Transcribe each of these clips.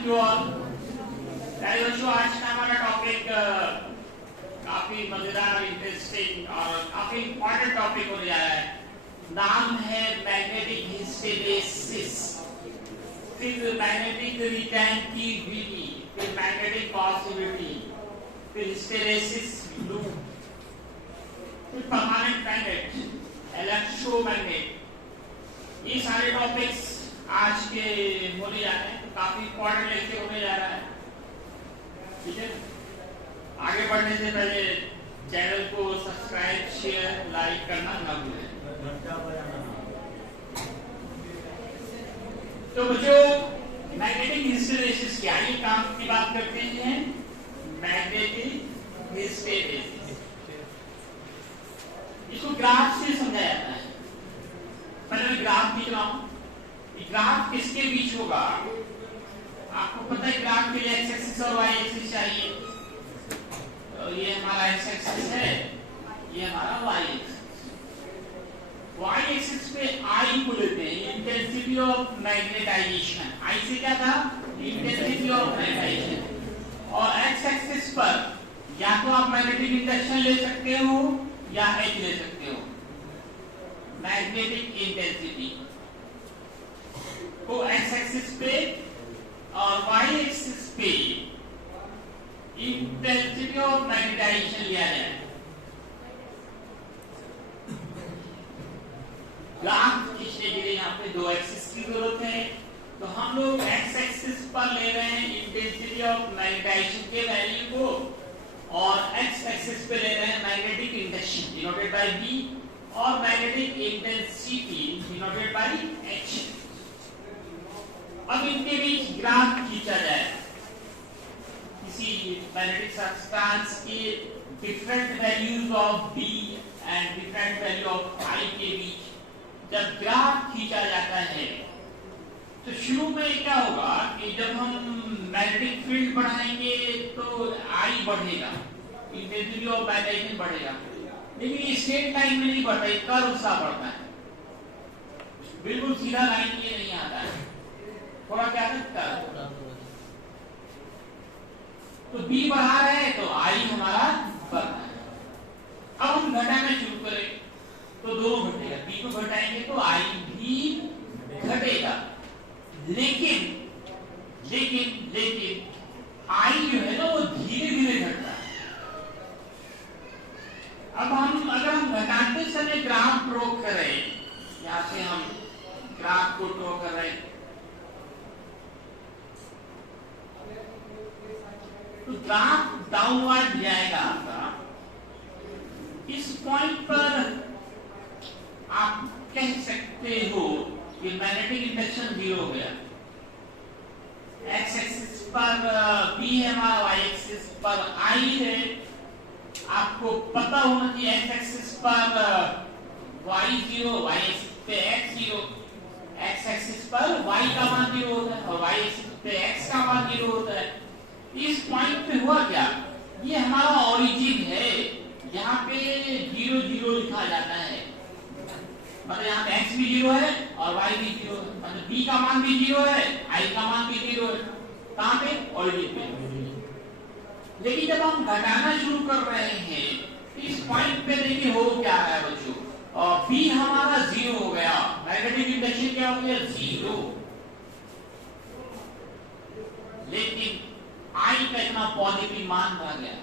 Morning to all. प्यारे बच्चों, आज का हमारा टॉपिक काफी मजेदार, इंटरेस्टिंग और काफी इंपॉर्टेंट टॉपिक होने जा रहा है। नाम है मैग्नेटिक हिस्टेरेसिस। फिर मैग्नेटिक रिटेंटिविटी, फिर मैग्नेटिक पॉसिबिलिटी, फिर हिस्टेरेसिस लूप, फिर परमानेंट मैग्नेट, इलेक्ट्रोमैग्नेट। ये सारे टॉपिक्स आज के होने जा रहे हैं। काफी इंपॉर्टेंट लेक्चर होने जा रहा है, ठीक है। आगे बढ़ने से पहले चैनल को सब्सक्राइब, शेयर, लाइक करना ना भूलें। तो बच्चों, मैग्नेटिक हिस्टेरेसिस क्या है, काम की बात करते हैं। मैग्नेटिक हिस्टेरेसिस इसको ग्राफ से समझा जाता है। पहले मैं ग्राफ खींच रहा हूं। ग्राफ किसके बीच होगा? आपको पता है ग्राफ के लिए एक्स एक्सिस और वाई एक्सिस चाहिए। तो ये हमारा एक्स एक्सिस है, ये हमारा वाई एक्सिस। वाई एक्सिस पे आई को लेते हैं, इंटेंसिटी ऑफ मैग्नेटाइजेशन। आई से क्या था? Intensity of magnetisation. और एक्स एक्सिस पर या तो आप मैग्नेटिक इंडक्शन ले सकते हो या एच ले सकते हो, मैग्नेटिक इंटेंसिटी को एक्स एक्सिस पे और वाई एक्सिस पे इंटेंसिटी ऑफ मैग्नेटाइजेशन लिया जाए। ग्राफ खींचने के लिए यहाँ पे दो एक्सिस की जरूरत है, तो हम लोग एक्स एक्सिस पर ले रहे हैं इंटेंसिटी ऑफ मैग्नेटाइजेशन के वैल्यू को, और एक्स एक्सिस पे ले रहे हैं magnetic induction denoted by B, और magnetic intensity denoted by H. अब इनके बीच ग्राफ खींचा जाए किसी मैग्नेटिक सब्सटेंस के different values of B and different value of I के बीच जब ग्राफ खींचा जाता है, तो शुरू में क्या होगा कि जब हम मैग्नेटिक फील्ड बढ़ाएंगे तो आई बढ़ेगा, इंटेंसिटी ऑफ मैग्नेटाइजेशन बढ़ेगा, लेकिन ये स्ट्रेट लाइन में नहीं बढ़ता, कर्व सा बढ़ता है। बिल्कुल सीधा लाइन ये नहीं आता है, थोड़ा क्या करता है। तो बी बढ़ा रहे हैं तो आई हमारा बढ़ रहा है। अब हम घटाना शुरू करें तो दोनों घटेगा, बी को घटाएंगे तो आई भी घटेगा, लेकिन लेकिन लेकिन आई जो है ना वो धीरे धीरे घटता है। अब अगर हम घटाते समय ग्राफ ड्रॉ करें, यहां से हम ग्राफ को ड्रॉ कर रहे हैं, तो ग्राफ डाउनवर्ड जाएगा आपका। इस पॉइंट पर आप कह सकते हो कि मैग्नेटिक इंडक्शन जीरो हो गया। एक्स एक्सिस पर बी है हमारा, वाई एक्सिस पर आई है। आपको पता होना चाहिए एक्स एक्सिस पर वाई जीरो, वाई एक्सिस पे एक्स जीरो। एक्स एक्सिस पर वाई का मान जीरो होता है और वाई एक्सिस पे एक्स का मान जीरो होता है। इस पॉइंट पे हुआ क्या, ये हमारा ओरिजिन है, यहाँ पे जीरो जीरो लिखा जाता है। मतलब यहाँ पे एक्स भी जीरो है और वाई भी जीरो है, मतलब बी का मान भी जीरो है, आई का मान भी जीरो है। कहाँ पे? ओरिजिन पे। लेकिन जब हम घटाना शुरू कर रहे हैं, इस पॉइंट पे देखिए हो क्या रहा है बच्चों, और बी हमारा जीरो हो गया, मैग्नेटिक इंडक्शन क्या हो गया? जीरो। लेकिन आई का इतना पॉजिटिव मान रह गया,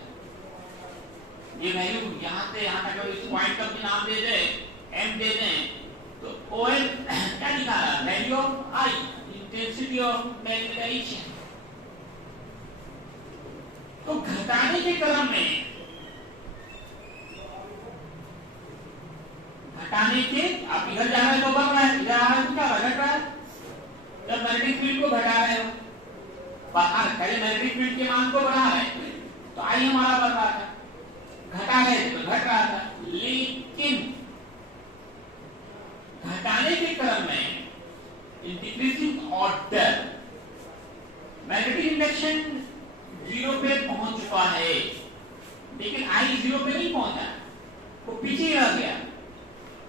ये वैल्यू यहां से यहां तक इस पॉइंट का भी नाम दे दे, एम दे दें, तो ओ एम क्या लिखा है? Value of I, intensity of magnetisation. तो घटाने के क्रम में, घटाने के आप इधर जा रहे हैं तो बढ़ रहा है, इधर आ रहे हैं तो क्या घट रहा है। जब मैग्नेटिक फील्ड को घटा रहे हो, पहले मैग्नेटिक फील्ड के मान को बढ़ा रहे हैं तो आई हमारा बढ़ रहा था, घटा रहे थे तो घट रहा था। लेकिन घटाने के क्रम में in decreasing order magnetic induction zero पे पहुंच चुका है, लेकिन आई जीरो पे नहीं पहुंचा, वो पीछे रह गया।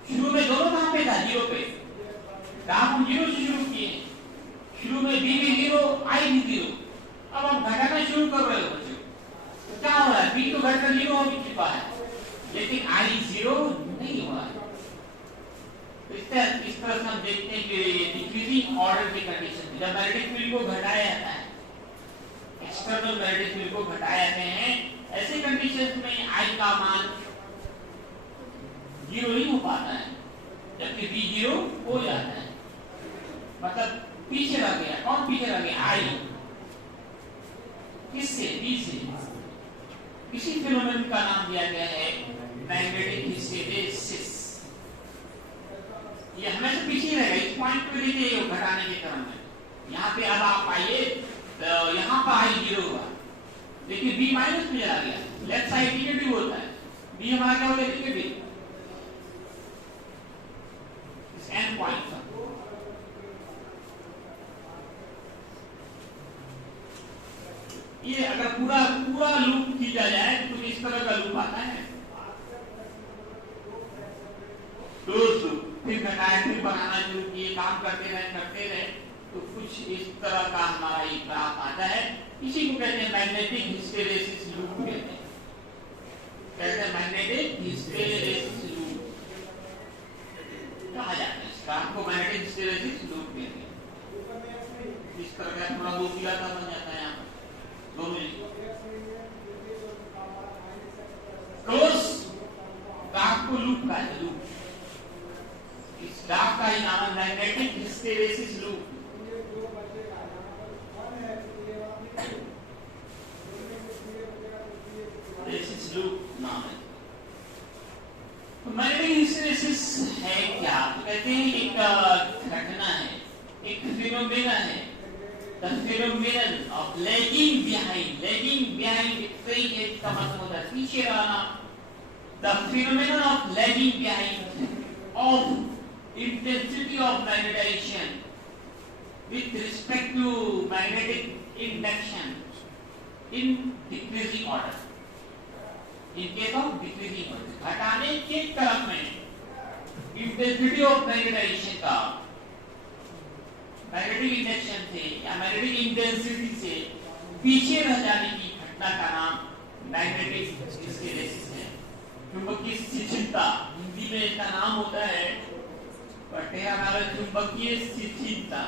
शुरू में दोनों कहां पे था? जीरो पे। काम हम जीरो से शुरू किए, शुरू में बी भी 0, आई भी 0। अब आप घटाना शुरू कर रहे हो बच्चों, तो क्या हो रहा है? बी तो घटकर 0 हो चुका है, लेकिन आई 0 नहीं हुआ है। तो इस तरह से हम देखते हैं कि डिक्रीजिंग ऑर्डर की कंडीशन, जब मैग्नेटिक फील्ड को घटाया जाता है, एक्सटर्नल मैग्नेटिक फील्ड को घटाए जाते हैं, ऐसे कंडीशन में आई का मान 0 नहीं हो पाता है, जबकि बी 0 हो जाता है। मतलब पीछे रह गया। कौन पीछे रह गया? आई। किससे? बी से। इसी फिनोमेनन का नाम दिया गया है मैग्नेटिक हिस्टैरिसीस। ये हमेशा पीछे रहेगा। इस पॉइंट पे देखिए घटाने के क्रम में यहाँ पे अब आप आइए, यहाँ पर आई 0 हुआ, देखिए बी माइनस में चला गया, लेफ्ट साइड नेगेटिव होता है, बी हमारा क्या हो गया? नेगेटिव। इस एंड पॉइंट पर ये अगर पूरा लूप खींचा जाए तो कुछ इस तरह का लूप आता है, क्लोज लूप। फिर घटाए, फिर बनाना शुरू किए, काम करते रहे तो कुछ इस तरह का हमारा एक ग्राफ आता है। इसी को कहते हैं मैग्नेटिक हिस्टैरिसीस लूप कहते हैं मैग्नेटिक हिस्टैरिसीस लूप कहा जाता है। इस ग्राफ को मैग्नेटिक हिस्टैरिसीस लूप कहते हैं। इस तरह का थोड़ा बोतीला सा बन जाता है यहाँ पर दोनों क्लोज ग्राफ को लूप का है, लूप। इस ग्राफ का ही नाम है मैग्नेटिक हिस्टैरिसीस लूप। लूप नाम है। तो मैग्नेटिक हिस्टैरिसीस है क्या? तो कहते हैं एक घटना है, एक फिनोमेना है, the phenomenon of lagging behind एक का मतलब होता है पीछे रहना। the phenomenon of lagging behind of intensity of magnetization with respect to magnetic induction in decreasing order, in case of decreasing order, घटाने के क्रम में इंटेंसिटी ऑफ मैग्नेटाइजेशन का मैग्नेटिक इंडक्शन से या मैग्नेटिक इंटेंसिटी से पीछे रह जाने की घटना का नाम मैग्नेटिक हिस्टैरिसीस है। चुंबकीय शिथिलता हिंदी में इसका नाम होता है चुंबकीय शिथिलता।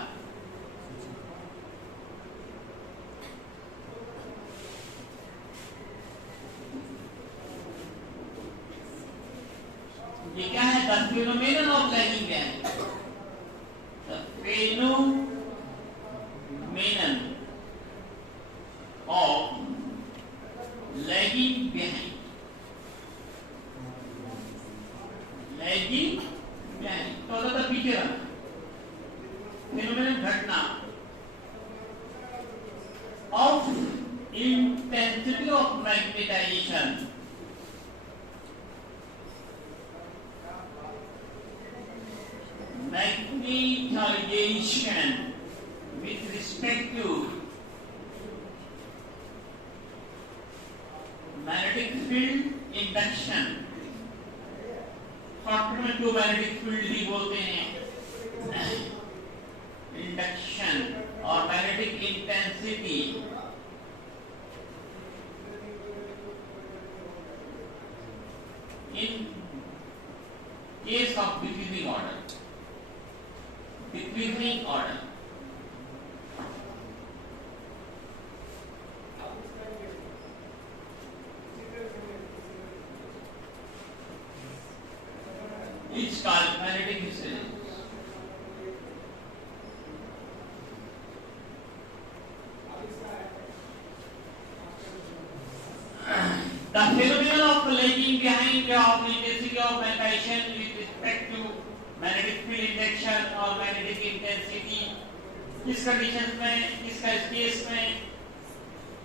ये क्या है? The phenomenon of lagging behind. The phenomenon of lagging behind. Lagging behind तो होता था पीछे रहना। फेनोमेनन घटना of intensity of magnetisation with respect to magnetic field induction। Software में जो मैग्नेटिक फील्ड भी बोलते हैं इंडक्शन और magnetic intensity in case of decreasing order। decreasing order is called magnetic hysteresis। The phenomenon of lagging behind of intensity of magnetization with respect to magnetic field induction और magnetic intensity किस condition में, किस case में,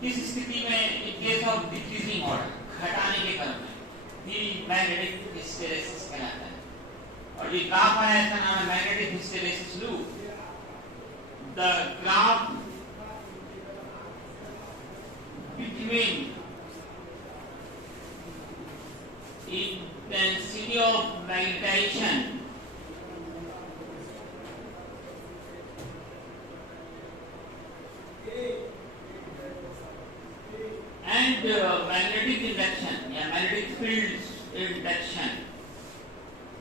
किस स्थिति में, in case of decreasing order घटाने के क्रम में ये मैग्नेटिक हिस्टैरिसीस कहलाता है। और ये ग्राफ है, इसका नाम है magnetic hysteresis loop. The graph between intensity of magnetization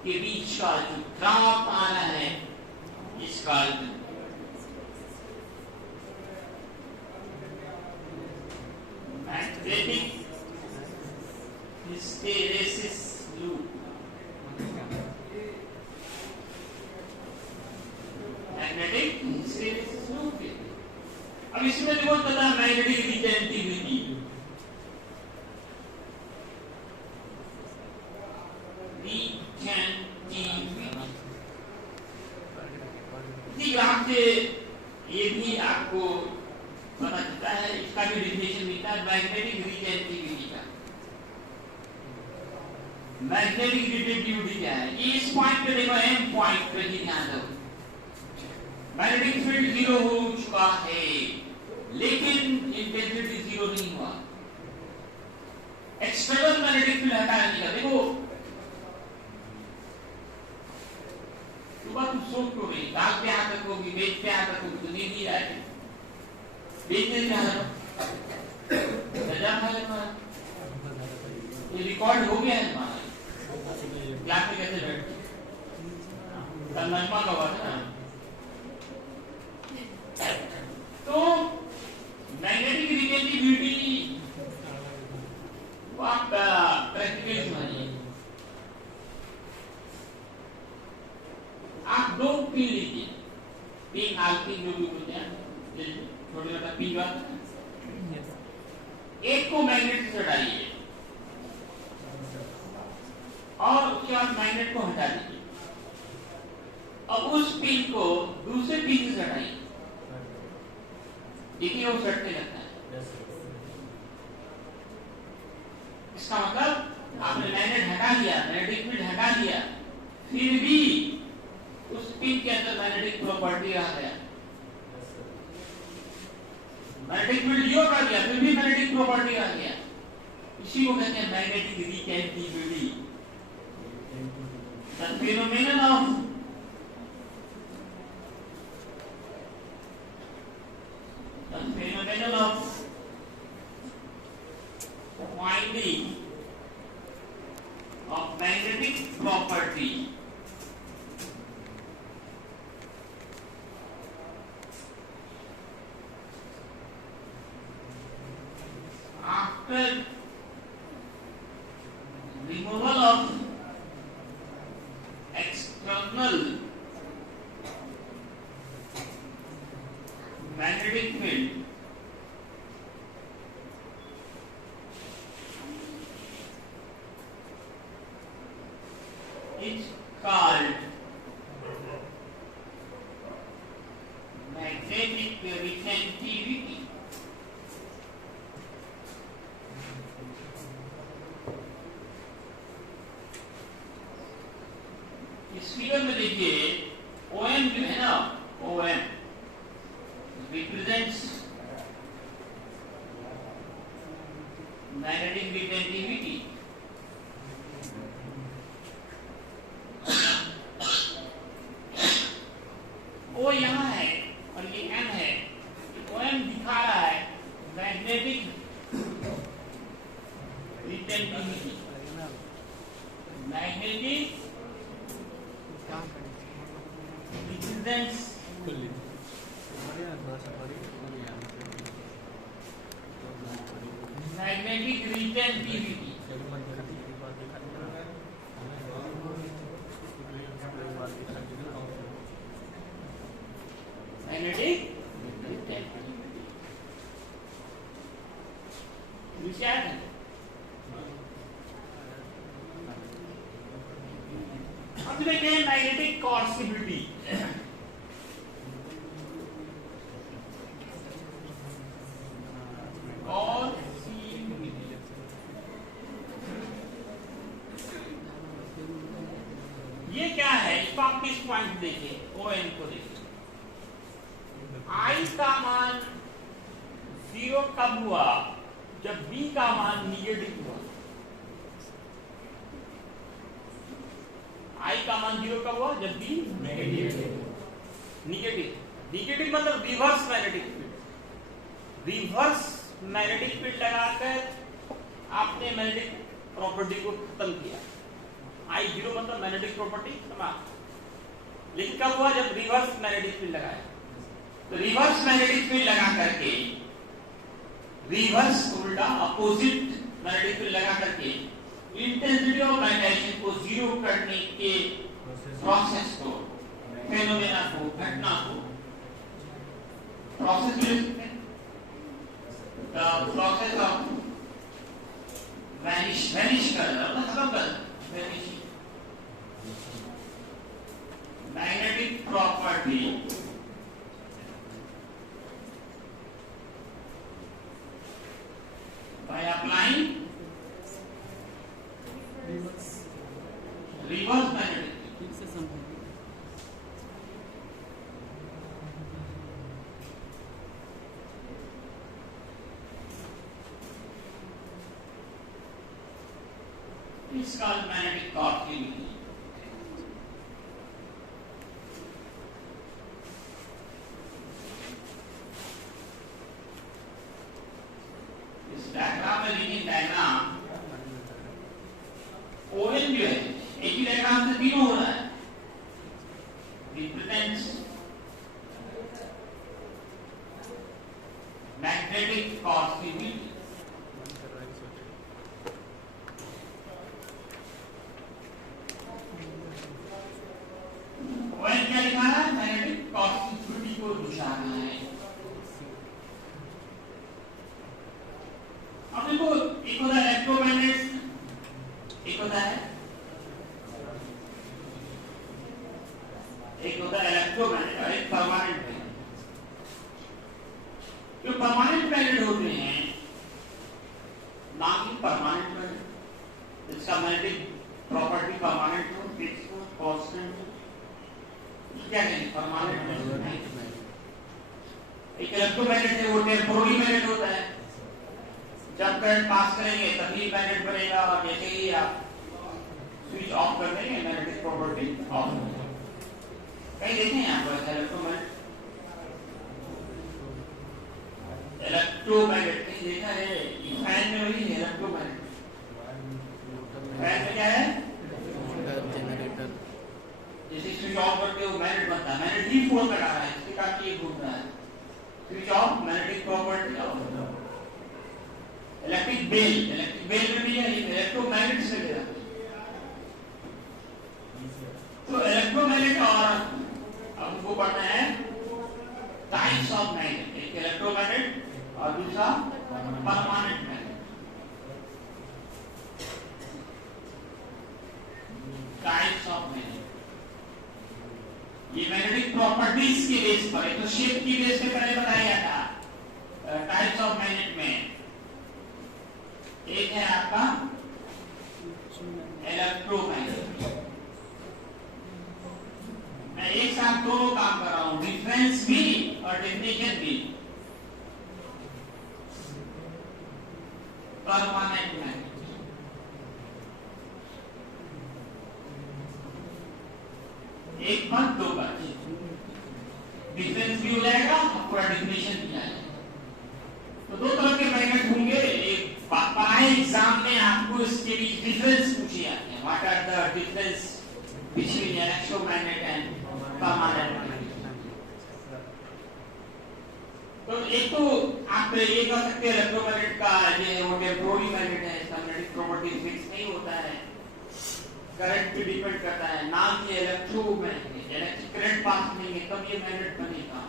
के बीच का जो ड्रॉप आ रहा है इसका magnetic hysteresis loop. Magnetic hysteresis loop. अब इसमें देखो चला मैग्नेटिक रिटेंटिविटी। ग्राफ से ये भी आपको पता चलता है, इसका भी डेफिनेशन मिलता है मैग्नेटिक रिटेंटिविटी का। मैग्नेटिक रिटेंटिविटी क्या है? ये इस पॉइंट पे देखो, एम पॉइंट पे ही ध्यान दो। मैग्नेटिक फील्ड जीरो हो चुका है लेकिन इंटेंसिटी जीरो नहीं हुआ। एक्सटर्नल मैग्नेटिक फील्ड हटाने का देखो, तुम सोच लो नहीं, दाल पे हाथ रखोगी, बेच पे हाथ रखोगी तो नहीं दिया है, बेचने क्या है सजा है तुम्हारा। ये रिकॉर्ड हो गया है तुम्हारा, क्लास में कैसे बैठते कल नजमा का हुआ था ना। तो मैग्नेटिक रिटेंटिविटी वो आप प्रैक्टिकली समझिए। आप दो पिन लीजिए, पिन आलपिन जो भी होते हैं, छोटे छोटा पिन का एक को मैग्नेट से हटाइए और उसके बाद मैग्नेट को हटा दीजिए। अब उस पिन को दूसरे पिन से हटाइए, देखिए वो सटने लगता है। इसका मतलब आपने मैग्नेट हटा दिया, मैग्नेटिक फील्ड हटा दिया, फिर भी उस पिन के अंदर मैग्नेटिक प्रॉपर्टी आ गया। मैग्नेटिक फील्ड जीरो कर दिया, फिर भी मैग्नेटिक प्रॉपर्टी आ गया। इसी को कहते हैं magnetic retentivity. The phenomenon of finding of magnetic property after removal of external magnetic field is called magnetic retentivity. इस फिगर में देखिए OM जो है ना, OM represents magnetic retentivity. O यहाँ है और ये M है। OM दिखा रहा है magnetic retentivity. Magnetic represents magnetic retentivity. Magnetic retentivity. क्या है? हम देखते हैं मैग्नेटिक कॉर्सिविटी। ये क्या है? इसको आप किस पॉइंट देखिए, OM को देखिए। I का मान 0 कब हुआ? जब B का मान निगेटिव हुआ। I का मान 0 कब हुआ? जब B नेगेटिव। निगेटिव मतलब reverse magnetic field. Reverse magnetic field लगाकर आपने मैग्नेटिक प्रॉपर्टी को खत्म किया। I0 मतलब मैग्नेटिक प्रॉपर्टी समाप्त। लेकिन कब हुआ? जब रिवर्स मैग्नेटिक फील्ड लगाया। तो रिवर्स मैग्नेटिक फील्ड लगा करके, रिवर्स उल्टा अपोजिट मैग्नेटिक फील्ड लगा करके इंटेंसिटी ऑफ मैग्नेटाइजेशन को जीरो करने के प्रोसेस को, फेनोमेना को, घटना को प्रोसेस भी लिखते हैं। प्रोसेस ऑफ वैनिश करना, खत्म करना, vanishing. Magnetic property by applying reverse magnetic field. It's called magnetic continuity. इस डायग्राम में लिखिए, डायग्राम ओएन जो है एक ही डायग्राम से तीनों हो रहा है, रिप्रेजेंट्स मैग्नेटिक कॉन्टिन्यूटी। ओएन क्या लिखा है? मैग्नेटिक कॉन्टिन्यूटी को दर्शाना है। अब देखो, एक होता है इलेक्ट्रोमैग्नेट, एक होता है इलेक्ट्रोमैग्नेट और एक परमानेंट मैग्नेट। जो परमानेंट मैग्नेट होते हैं, नाम ही परमानेंट मैग्नेट, इसका मैग्नेटिक प्रॉपर्टी परमानेंट हो, फिक्स हो, कांस्टेंट हो, क्या कहेंगे? Permanent magnet. एक इलेक्ट्रोमैग्नेट है वो टेम्पोररी मैग्नेट होता है, जब करंट पास करेंगे तभी मैग्नेट बनेगा, और जैसे ही आप स्विच ऑफ कर देंगे मैग्नेटिक प्रॉपर्टी ऑफ हो जाएगी। कहीं देखें हैं आप इलेक्ट्रोमैग्नेट, इलेक्ट्रोमैग्नेट कहीं देखा है? फैन में वही है इलेक्ट्रोमैग्नेट। फैन में क्या है? जनरेटर। जैसे स्विच ऑफ करके वो मैग्नेट बनता है, मैग्नेट ही फोर्स लगा रहा है, इसके कारण ये घूम रहा है। Switch off, magnetic property off. Electric bell में भी है, इलेक्ट्रोमैग्नेट से ले जाते हैं। तो इलेक्ट्रोमैग्नेट और अब हमको पढ़ना है टाइप्स ऑफ मैग्नेट, एक इलेक्ट्रोमैग्नेट और दूसरा permanent magnet. Types of magnet, ये मैग्नेटिक प्रॉपर्टीज के बेस पर, एक तो शेप की बेस पे पहले बताया गया था टाइप्स ऑफ मैग्नेट में। एक है आपका इलेक्ट्रोमैग्नेट। मैं एक साथ दोनों काम कर रहा हूं, डिफरेंस भी और डेफिनेशन भी। परमानेंट मैग्नेट, एक पद दो पद, डिफरेंस भी हो जाएगा और पूरा डेफिनेशन भी आएगा। तो दो तरह के मैग्नेट होंगे। एक पढ़ाई एग्जाम में आपको इसके बीच डिफरेंस पूछे जाते हैं, what are the difference between electromagnet and permanent magnet. तो एक तो आप ये कह सकते हैं इलेक्ट्रोमैग्नेट का जो है वो टेम्पोररी मैग्नेट है, इसका मैग्नेटिक प्रॉपर्टी फिक्स नहीं होता है, करंट पे डिपेंड करता है। नाम ये इलेक्ट्रोमैग्नेट, इलेक्ट्रिक करंट पास करेंगे तब ये मैग्नेट बनेगा,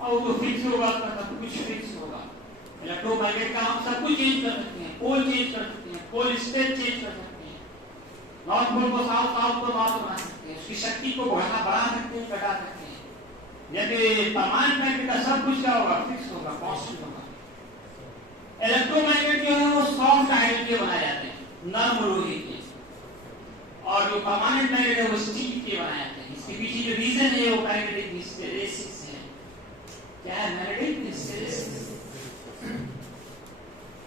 और वो फिक्स होगा, सब कुछ फिक्स होगा। इलेक्ट्रोमैग्नेट का हम सब कुछ चेंज कर सकते हैं, पोल चेंज कर सकते हैं, पोल स्टेट चेंज कर सकते हैं, नॉर्थ पोल को साउथ, साउथ को नॉर्थ बना सकते हैं, उसकी शक्ति को बढ़ा सकते हैं, घटा सकते हैं। जबकि परमानेंट मैग्नेट का सब कुछ क्या होगा? फिक्स होगा, कांस्टेंट होगा। इलेक्ट्रोमैग्नेट जो है वो सॉफ्ट आयरन के बनाए जाते हैं, नरम लोहे के, और जो परमानेंट मैग्नेट है वो स्टील के बनाए जाते हैं। इसके पीछे जो रीजन है वो मैग्नेटिक हिस्टैरिसीस है। क्या है? Magnetic hysteresis,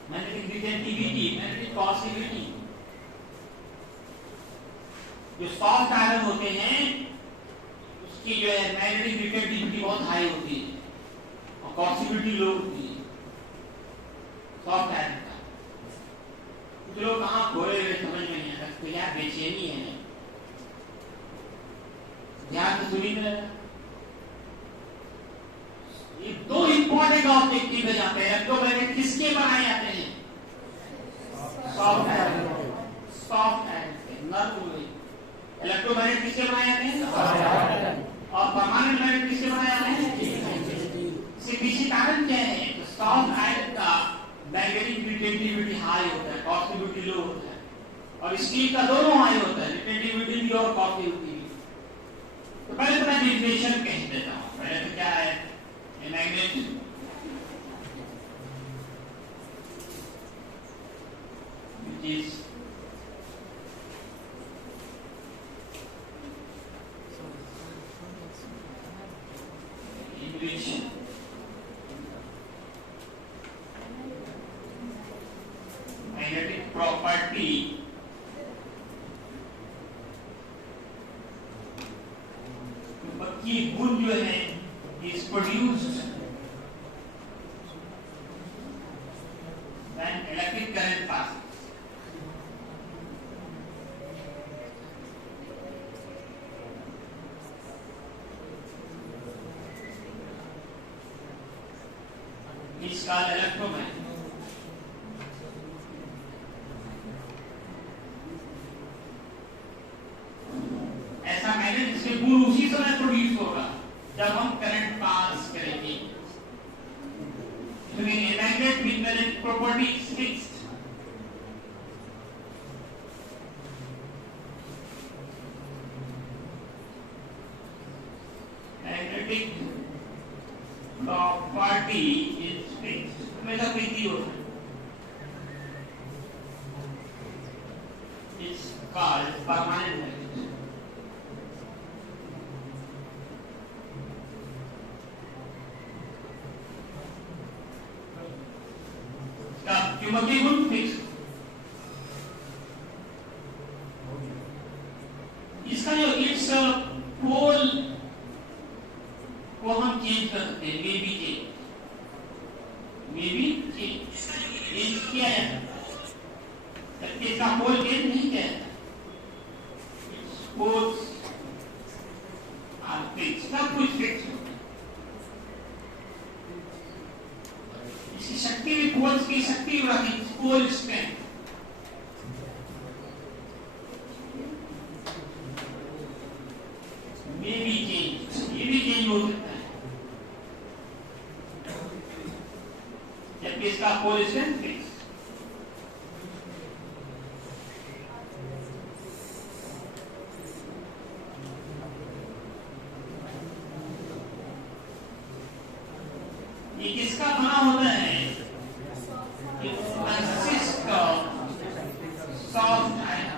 magnetic retentivity, magnetic possibility. जो सॉफ्ट आयरन होते हैं उसकी जो है मैग्नेटिक रिटेंटिविटी बहुत हाई होती है और पॉसिबिलिटी लो होती है सॉफ्ट आयरन का। कुछ लोग कहाँ खोए हुए समझ में नहीं आता। तो यहाँ बेचैनी है, ध्यान तो सुनी में लगा। ये दो इंपॉर्टेंट ऑब्जेक्टिव है यहाँ पे। इलेक्ट्रोमैग्नेट किसके बनाए जाते हैं? सॉफ्ट आयन के, नर्म हुए। इलेक्ट्रोमैग्नेट किसके बनाए जाते हैं? और परमानेंट मैग्नेट किसके बनाए जाते हैं? इसके पीछे कारण क्या है? तो सॉफ्ट आयन का मैग्नेटिक रिटेंटिविटी हाई होता है, कॉन्स्टिट्यूटिविटी लो होता है, और स्टील का दोनों हाई होता है, रिटेंटिविटी भी और कॉन्स्टिट्यूटिविटी भी। तो पहले तो मैं डेफिनेशन कह देता हूँ। पहले तो क्या है magnet? which is in which magnetic property की गुण जो है is produced when electric current passes. Is called electromagnet. ऐसा मैग्नेट जिसके गुण उसी समय प्रोड्यूस होगा जब हम करंट पास करेंगे। तो ये magnet with magnetic property is fixed. Magnetic property is fixed, हमेशा फिक्स ही होता है। It's called permanent magnet. चुंबकीय गुण फिक्स। इसका जो इट्स पोल को हम चेंज कर सकते हैं, मे बी चेंज किया जाता है, इसका पोल चेंज नहीं किया जाता। पोल्स आर फिक्स, सब कुछ फिक्स होता है। इसकी शक्ति भी, पोल्स की शक्ति बढ़ाती है, pole strength. May be change, ये भी चेंज हो सकता है, जबकि इसका पोल स्ट्रेंथ फिक्स। ये किसका बना होता है? Consist of soft ion.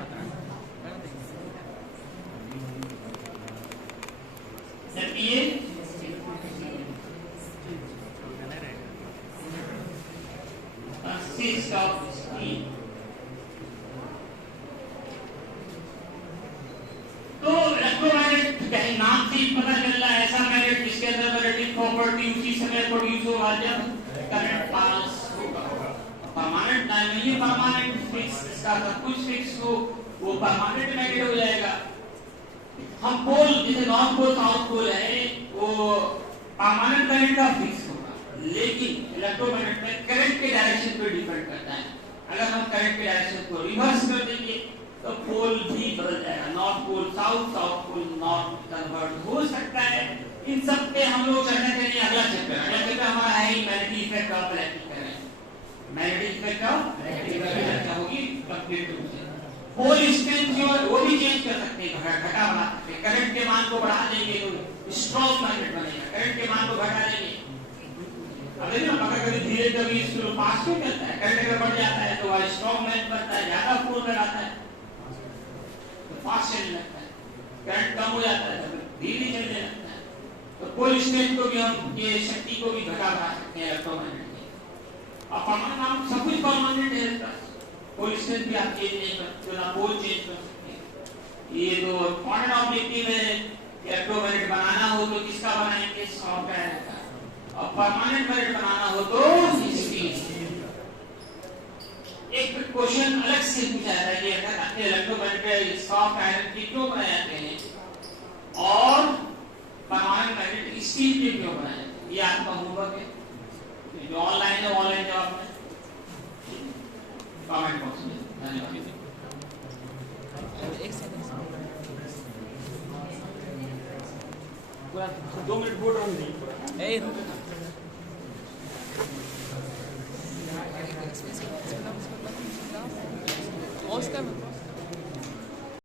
जबकि ये कंसिस्ट ऑफ स्टील। तो इलेक्ट्रोमैग्नेट कहीं नाम से ही पता चल रहा है, ऐसा मैग्नेट जिसके अंदर मैग्नेटिक प्रॉपर्टी उसी समय प्रोड्यूस होगा जब करंट पास होगा। परमानेंट नहीं, ये परमानेंट फिक्स, इसका सब कुछ फिक्स हो, वो परमानेंट मैग्नेट हो जाएगा। हम पोल जैसे नॉर्थ पोल साउथ पोल है, वो परमानेंट करंट का फिक्स होगा, लेकिन इलेक्ट्रोमैग्नेट में करंट के डायरेक्शन पे डिपेंड करता है। अगर हम करंट के डायरेक्शन को रिवर्स कर देंगे तो पोल भी बदल जाएगा, north pole south, south pole north convert हो सकता है। इन सब पे हम लोग चर्चा करेंगे अगला चैप्टर। अगला चैप्टर हमारा है magnetic effect of electric current. Magnetic effect of electric current चर्चा होगी कंप्लीट रूप से। पोल स्ट्रेंथ जो है वो भी चेंज कर सकते हैं, घटा बना सकते हैं। करंट के मान को बढ़ा देंगे तो स्ट्रॉन्ग मैग्नेट बनेगा, करंट के मान को घटा देंगे। अब देखिए ना, अगर कभी धीरे कभी स्लो फास्ट में चलता है, करंट अगर बढ़ जाता है तो वह स्ट्रॉन्ग मैग्नेट बनता है, ज्यादा फोर्स लगाता है तो फास्ट चलने लगता है, करंट कम हो जाता है तो धीरे चलने लगता है। तो पोल स्ट्रेंथ को भी हम, ये शक्ति को भी घटा बढ़ा सकते हैं इलेक्ट्रोमैग्नेट की। और परमानेंट, हम सब कुछ परमानेंट है इसका, पोल स्ट्रेंथ भी आप चेंज नहीं कर सकते, ना पोल चेंज कर सकते हैं। ये तो इम्पोर्टेंट ऑब्जेक्टिव है। इलेक्ट्रोमैग्नेट बनाना हो तो किसका बनाएंगे? सॉफ्ट आयन का। और परमानेंट मैग्नेट बनाना हो तो स्टील। एक क्वेश्चन अलग से पूछा जाता है कि इलेक्ट्रोमैग्नेट सॉफ्ट आयरन के क्यों बनाए जाते हैं और परमानेंट मैग्नेट स्टील के क्यों बनाए जाते हैं। ये आपका होमवर्क है, जो ऑनलाइन है ऑनलाइन जवाब में कमेंट बॉक्स में। धन्यवाद। एक सेकंड पूरा 2 मिनट बोर्ड ऑन नहीं पूरा। ए Oscar,